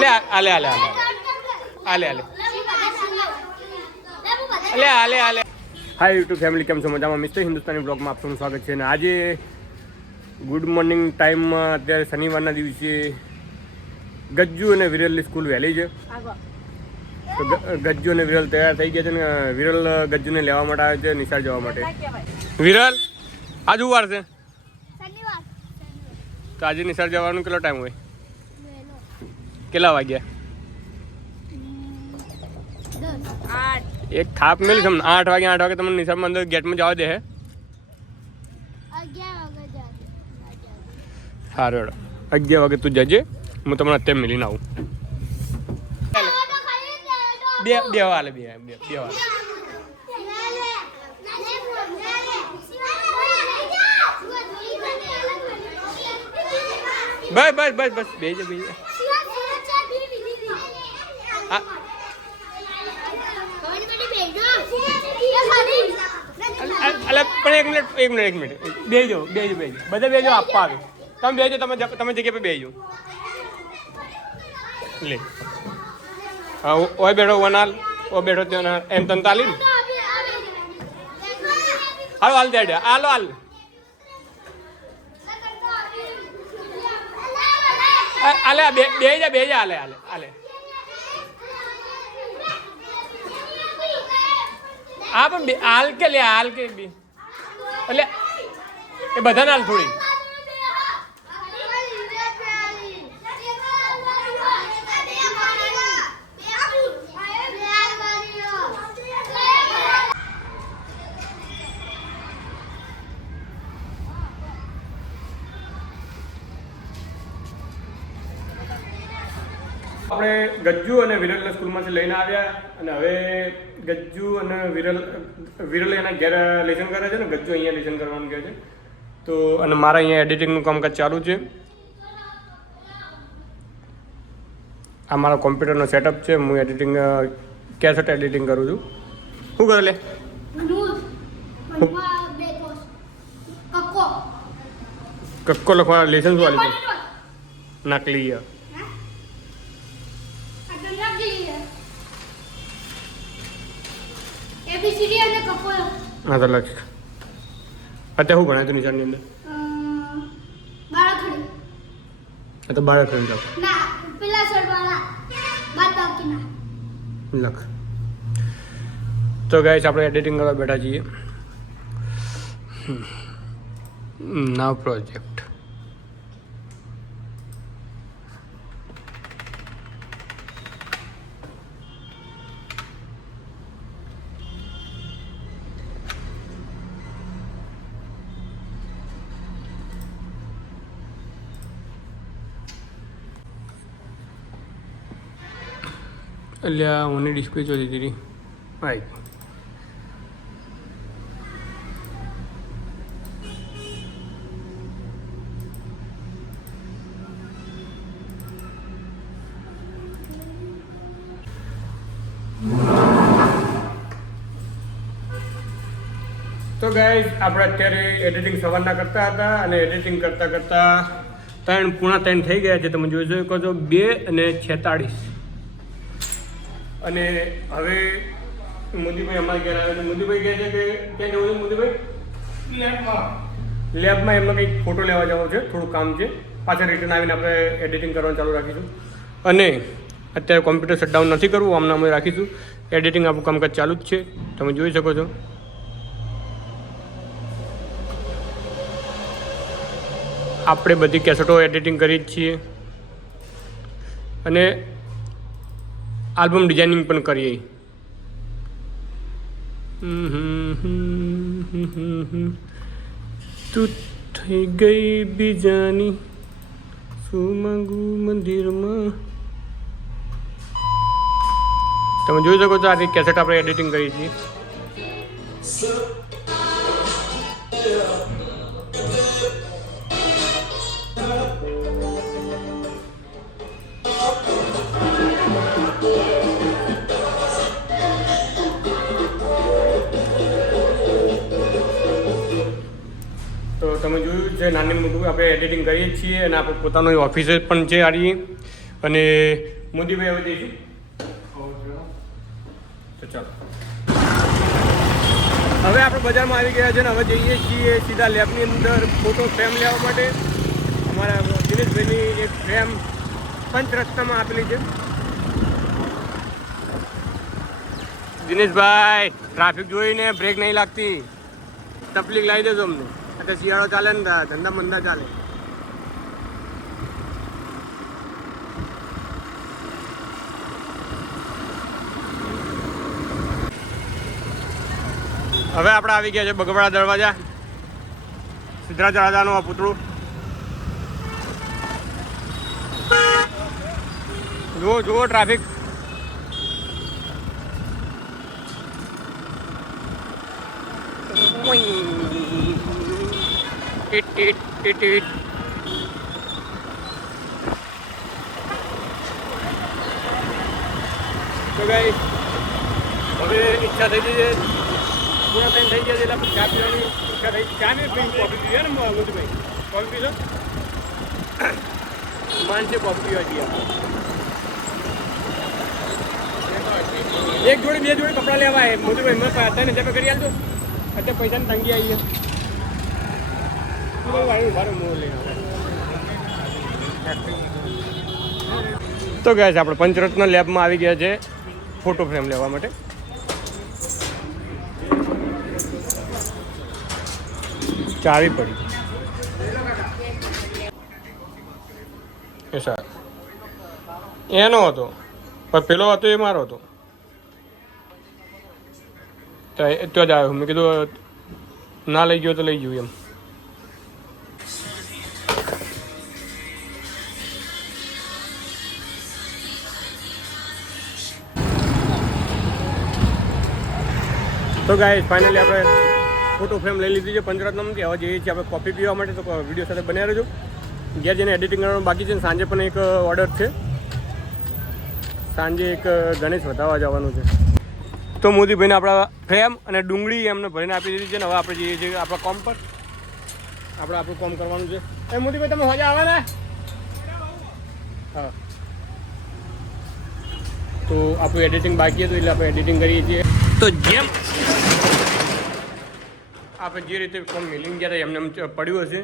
લે આલે આલે આલે આલે આલે આલે આલે આલે હાય યુટ્યુબ ફેમિલી, કેમ છો? મજામાં? મિસ્ટર હિન્દુસ્તાની બ્લોગમાં આપ સૌનું સ્વાગત છે. અને આજે ગુડ મોર્નિંગ ટાઈમમાં અત્યારે શનિવારના દિવસે ગજ્જુ અને વિરલની સ્કૂલ વહેલી છે. તો ગજ્જુ અને વિરલ તૈયાર થઈ ગયા છે ને વિરલ ગજ્જુને લેવા માટે આવે છે નિશાળ જવા માટે. વિરલ આજ વાર છે તો આજે નિશાળ જવાનું કેટલો ટાઈમ હોય? કેટલા વાગ્યા? એક થાપ મેલી તમને 8 વાગે તમને નિશાળમાં અંદર ગેટમાં જવા દે હે? સારું, 11 વાગે તું જજે, હું તમને અત્યારે મિલીને આવું. બે વાલે બસ બે જ અલે પણ એક મિનિટ બેજો બધા બેજો આપવા આવે. તમે બેજો, તમે જગ્યા પર બેજો. લે ઓય બેઠો વનાલ, ઓ બેઠો ત્યાં એમ તને તાલીમ હાલ દે હાલ આલે બે જા આલે હા પણ હાલ કે બી એટલે એ બધાને હાલ થોડી. આપણે ગજ્જુ અને વિરલને સ્કૂલમાંથી લઈને આવ્યા અને હવે ગજ્જુ અને વિરલ એના ઘેર લેસન કરે છે ને ગજ્જુ અહીંયા લેસન કરવાનું કહે છે. તો અને મારા અહીંયા એડિટિંગનું કામકાજ ચાલુ છે. આ મારા કોમ્પ્યુટરનો સેટઅપ છે. હું એડિટિંગ કેસેટ એડિટિંગ કરું છું. શું કરે લે? કક્કો લખવા લેસન શું આલી નકલી હા તો લક્ષ અત્યારે શું ભણાય તું નિશાળની અંદર? તો બાળકડી લખ. તો ગાઈસ આપણે એડિટિંગ કરવા બેઠા છીએ. નાવ પ્રોજેક્ટ એટલે ઓની ડિસ્પ્લે જોતી હતી ભાઈ. તો ગાઈસ આપણે અત્યારે એડિટિંગ સવારના કરતા હતા અને એડિટિંગ કરતાં 3:45 થઈ ગયા છે. તમે જોઈ શકો છો 2:46. અને હવે મોદીભાઈ અમારે ઘેર આવે છે. મોદીભાઈ કહે છે કે ક્યાં જવું છે મોદીભાઈ? લેબમાં એમને કંઈક ફોટો લેવા જવો છે, થોડું કામ છે. પાછા રિટર્ન આવીને આપણે એડિટિંગ કરવાનું ચાલુ રાખીશું. અને અત્યારે કોમ્પ્યુટર શટડાઉન નથી કરવું, આમને અમે રાખીશું. એડિટિંગ આપણું કામકાજ ચાલુ જ છે, તમે જોઈ શકો છો. આપણે બધી કેસેટો એડિટિંગ કરી જ છીએ અને આલ્બમ ડિઝાઇનિંગ પણ કરીએ. તું થઈ ગઈ બીજાની શું માંગુ મંદિરમાં. તમે જોઈ શકો છો આ કેસેટ આપણે એડિટિંગ કરી છીએ. તો તમે જોયું છે નાની મોટું આપણે એડિટિંગ કરીએ છીએ અને આપણે પોતાનું ઓફિસ પણ છે આરી. અને મોદીભાઈ હવે જઈશું તો ચાલો હવે આપણે બજારમાં આવી ગયા છે ને હવે જઈએ છીએ સીધા લેબની અંદર ફોટો ફ્રેમ લેવા માટે. અમારા દિનેશભાઈની એક ફ્રેમ પંચરત્નમાં આપેલી છે. દિનેશભાઈ ટ્રાફિક જોઈને બ્રેક નહીં લાગતી, તકલીફ લાવી દેજો અમને. અત્યારે શિયાળો ચાલે ને ધંધા મંદા ચાલે. હવે આપણે આવી ગયા છે બગવાડા દરવાજા, સિદ્ધરાજ રાજાનું આ પૂતળું. જુઓ જુઓ ટ્રાફિક. તો ગાઈસ હવે ઈચ્છા થઈ ગઈ છે, પૂરા ટાઈમ થઈ ગયા છે એટલે ચા પીવાની ઈચ્છા થઈ. ચા નહીં પી, કોફી પીએ ને મોદીભાઈ? કોફી પીશો? માનશે કોફી પીવા જઈએ. એક જોડે બે જોડે કપડાં લેવા મોદીભાઈ મેં અત્યારે જમે કરી આલજો. અત્યારે પૈસાની તંગી આવી છે. સારું મોં લઈ તો ગયા છે આપણે પંચરત્ન લેબમાં આવી ગયા છે ફોટો ફ્રેમ લેવા માટે. ચાવી પડી એ સર એનો હતો પણ પેલો હતો એ મારો હતો. ત્યાં જ આવ્યો. મેં કીધું ના લઈ ગયો તો લઈ ગયું એમ. તો ગાઈસ ફાઇનલી આપણે ફોટો ફ્રેમ લઈ લીધી છે પંચરત્નમથી. હવે જઈએ છીએ આપણે કોફી પીવા માટે. તો વિડીયો સાથે બન્યા રહેજો. ઘેર જઈને એડિટિંગ કરવાનું બાકી છે. સાંજે પણ એક ઓર્ડર છે, સાંજે એક ગણેશ વધાવવા જવાનું છે. તો મોદીભાઈને આપણા ફ્રેમ અને ડુંગળી એમને ભરીને આપી દીધી છે ને હવે આપણે જઈએ છીએ આપણા કોમ પર. આપણે આપણું કોમ કરવાનું છે. એ મોદીભાઈ તમે મજા આવે ને? હા, તો આપણું એડિટિંગ બાકી હતું એટલે આપણે એડિટિંગ કરીએ છીએ. તો જેમ આપણે જે રીતે કોમ મિલિંગ ગયા હતા એમને એમ પડ્યું હશે.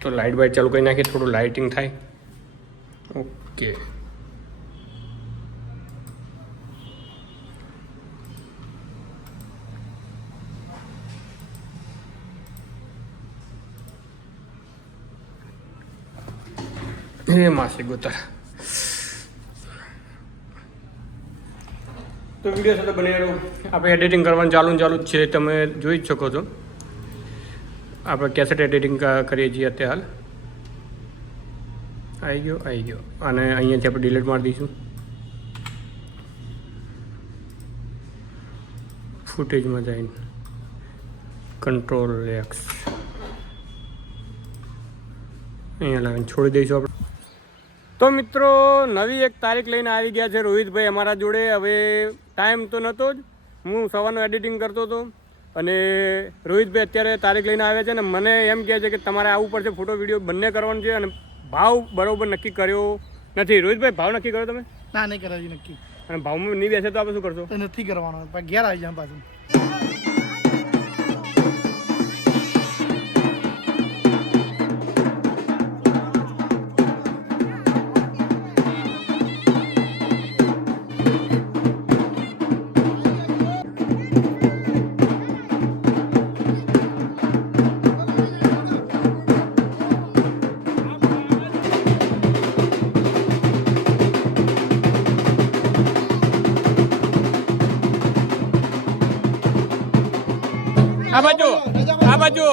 તો લાઇટ બાઇટ ચાલુ કરી નાખીએ, થોડું લાઇટિંગ થાય. ઓકે, હે માસી ગોતા. તો વિડીયો સાથે બની રહ્યો. આપણે એડિટિંગ કરવાનું ચાલુ જ છે, તમે જોઈ જ શકો છો. આપણે કેસેટ એડિટિંગ કરીએ છીએ અત્યારે. હાલ આવી ગયો અને અહીંયાથી આપણે ડિલીટ મારી દઈશું. ફૂટેજમાં જઈને કંટ્રોલ એક્સ અહીંયા લાવીને છોડી દઈશું આપણે. તો મિત્રો નવી એક તારીખ લઈને આવી ગયા છે રોહિતભાઈ અમારા જોડે. હવે ટાઈમ તો નહોતો જ, હું સવારનું એડિટિંગ કરતો હતો અને રોહિતભાઈ અત્યારે તારીખ લઈને આવ્યા છે ને મને એમ કહે છે કે તમારે આવવું પડશે, ફોટો વિડીયો બંને કરવાનું છે. અને ભાવ બરોબર નક્કી કર્યો નથી. રોહિતભાઈ ભાવ નક્કી કર્યો તમે? ના, નહીં કરાવી નક્કી. અને ભાવમાં નહીં બેસે તો આપણે શું કરશો? નથી કરવાનો, ઘેર આવી જાય પાછું. આ બાજુ, આ બાજુ.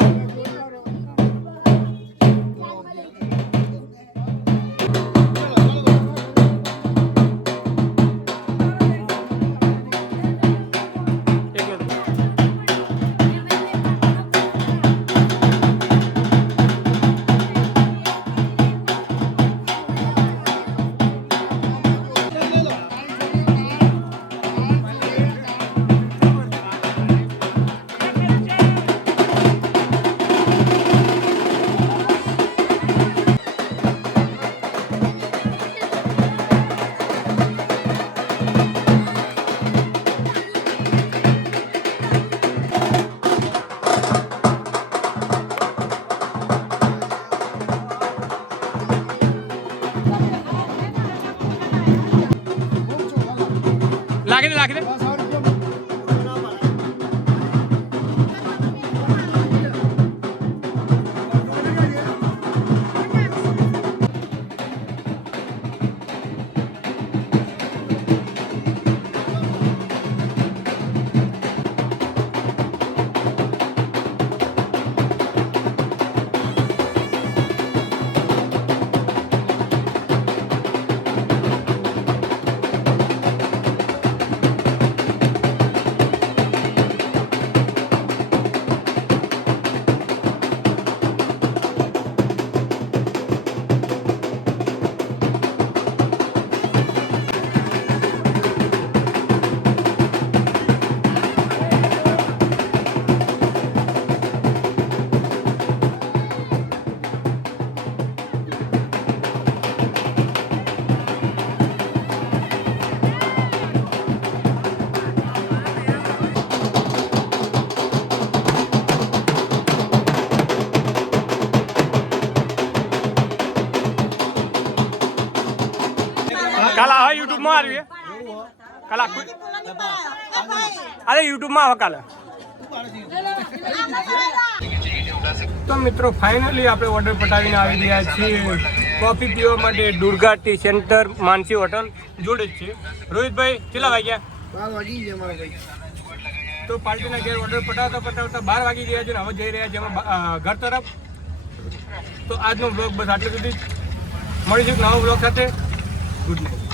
યુટ્યુબમાં આવી કાલા અરે યુટ્યુબમાં આવે કાલે તો મિત્રો ફાઇનલી આપણે ઓર્ડર પટાવીને આવી ગયા છીએ કોફી પીવા માટે દુર્ગા ટી સેન્ટર માનસી હોટલ જોડે જ છે. રોહિતભાઈ કેટલા વાગ્યા? 12 વાગી ગયા મારા ભાઈ. તો પાર્ટીના ઘેર ઓર્ડર પટાવતા 12 વાગી ગયા છે ને હવે જઈ રહ્યા છે અમે ઘર તરફ. તો આજનો બ્લોગ બસ આટલું સુધી જ. મળીશું નવા બ્લોગ સાથે. Good night.